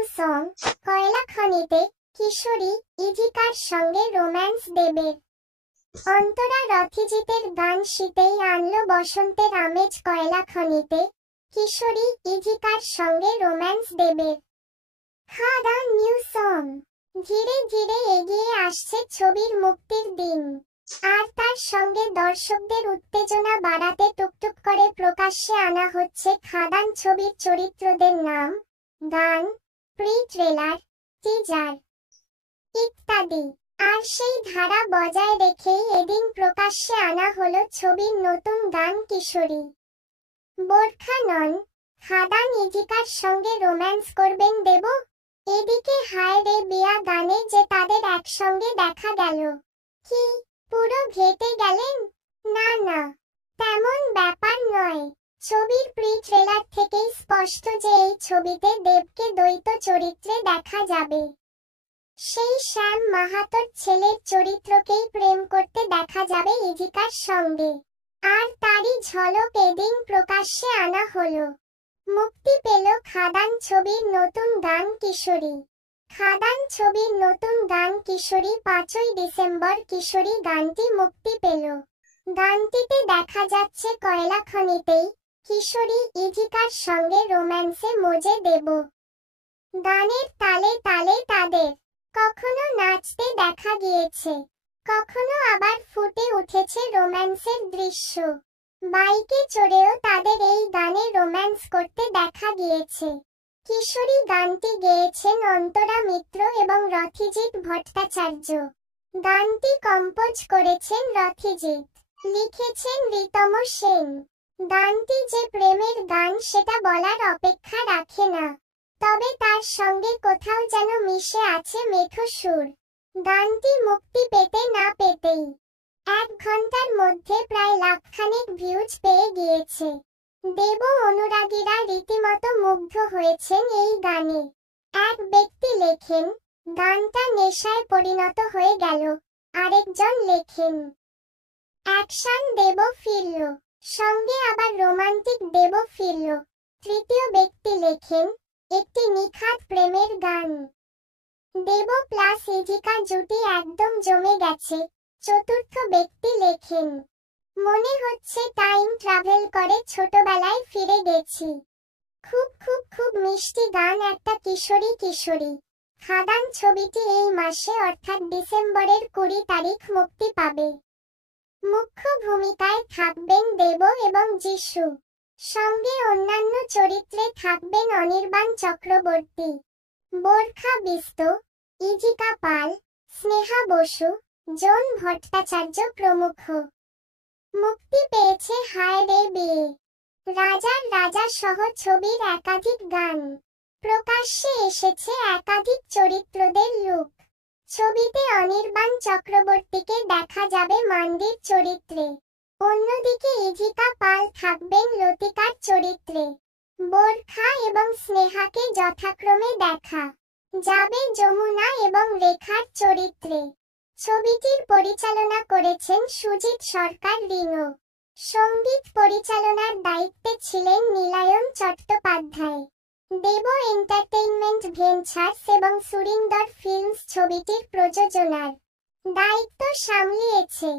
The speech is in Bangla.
New song. কয়লা খনিতে কিশোরী ইজিকার সঙ্গে রোম্যান্স দেবের। অন্তরা রথিজিতের গান শীতেই আনলো বসন্তের আমেজ। কয়লা খনিতে কিশোরী ইজিকার সঙ্গে রোম্যান্স দেবের। খাদান নিউ সং। ধীরে ধীরে এগিয়ে আসছে ছবির মুক্তির দিন, আর তার সঙ্গে দর্শকদের উত্তেজনা বাড়াতে টুকটুক করে প্রকাশ্যে আনা হচ্ছে খাদান ছবির চরিত্রদের নাম, গান, প্রি ট্রেলার, টিজার ইত্যাদি। আর সেই ধারা বজায় রেখেই এদিন প্রকাশ্যে আনা হলো ছবির নতুন গান কিশোরী। বোরখা নন, খাদান ইজিকার সঙ্গে রোম্যান্স করবেন দেব। এদিকে হায় রে বিয়া গানে যে তাদের একসঙ্গে দেখা গেল। কি পুরো ঘেটে গেলেন? না না, তেমন ব্যাপার নয়। ছবির প্রি ট্রেলার থেকেই স্পষ্ট যে এই ছবিতে দেবকে দ্বৈত চরিত্রে দেখা যাবে। সেই শ্যাম মাহাতোর ছেলের চরিত্রকেই প্রেম করতে দেখা যাবে ইজিকার সঙ্গে, আর তারই ঝলক এদিন প্রকাশ্যে আনা হলো। মুক্তি পেল খাদান ছবির নতুন গান কিশোরী। খাদান ছবির নতুন গান কিশোরী 5ই ডিসেম্বর কিশোরী গানটি মুক্তি পেল। গানটিতে দেখা যাচ্ছে কয়লা খনিতেই কিশোরী ইজিকার সঙ্গে রোম্যান্সে মজে দেব। গানের তালে তালে তাদের কখনো নাচতে দেখা গিয়েছে, কখনো আবার ফুটে উঠেছে রোম্যান্সের দৃশ্য। বাইকে চড়েও তাদের এই গানে রোম্যান্স করতে দেখা গিয়েছে। কিশোরী গানটি গেয়েছেন অন্তরা মিত্র এবং রথিজিৎ ভট্টাচার্য। গানটি কম্পোজ করেছেন রথিজিৎ, লিখেছেন ঋতম সেন। গানটি যে প্রেমের গান সেটা বলার অপেক্ষা রাখে না, তবে তার সঙ্গে কোথাও যেন মিশে আছে মেঠো সুর। গানটি মুক্তি পেতে না পেতেই 1 ঘন্টার মধ্যে প্রায় লাখখানেক ভিউজ পেয়ে গিয়েছে। দেব অনুরাগীরা রীতিমতো মুগ্ধ হয়েছেন এই গানে। এক ব্যক্তি লেখেন, গানটা নেশায় পরিণত হয়ে গেল। আরেকজন লেখেন, অ্যাকশন দেব ফিরল, সঙ্গে আবার রোমান্টিক দেব ফিরল। তৃতীয় ব্যক্তি লেখেন, একটি নিখাত প্রেমের গান। দেব প্লাস ইজিকা জুটি একদম জমে গেছে। চতুর্থ ব্যক্তি লেখেন, মনে হচ্ছে টাইম ট্রাভেল করে ছোটবেলায় ফিরে গেছি। খুব খুব খুব মিষ্টি গান একটা কিশোরী কিশোরী। খাদান ছবিটি এই মাসে অর্থাৎ ডিসেম্বরের 20 তারিখ মুক্তি পাবে। মুখ্য ভূমিকায় থাকবেন দেব এবং যিশু, সঙ্গে অন্যান্য চরিত্রে থাকবেন অনির্বাণ চক্রবর্তী, বোরখা বিস্ত, ইজিকা পাল, স্নেহা বসু, জন ভট্টাচার্য প্রমুখ। মুক্তি পেয়েছে হায় রে বিয়ে, রাজার রাজা সহ ছবির একাধিক গান। প্রকাশ্যে এসেছে একাধিক চরিত্রদের লুক। ছবিতে অনির্বাণ চক্রবর্তীকে দেখা যাবে মান্ডির চরিত্রে। অন্যদিকে ইজিকা পাল থাকবেন লতিকার চরিত্রে। বোরখা এবং স্নেহাকে যথাক্রমে দেখা যাবে যমুনা এবং রেখার চরিত্রে। ছবিটির পরিচালনা করেছেন সুজিত সরকার রিনো। সঙ্গীত পরিচালনার দায়িত্বে ছিলেন নীলায়ন চট্টোপাধ্যায়। দেব এন্টারটেইনমেন্ট ভেঞ্চার্স এবং সুরিন্দর ফিল্মস ছবিটির প্রযোজনার দায়িত্ব সামলিয়েছে।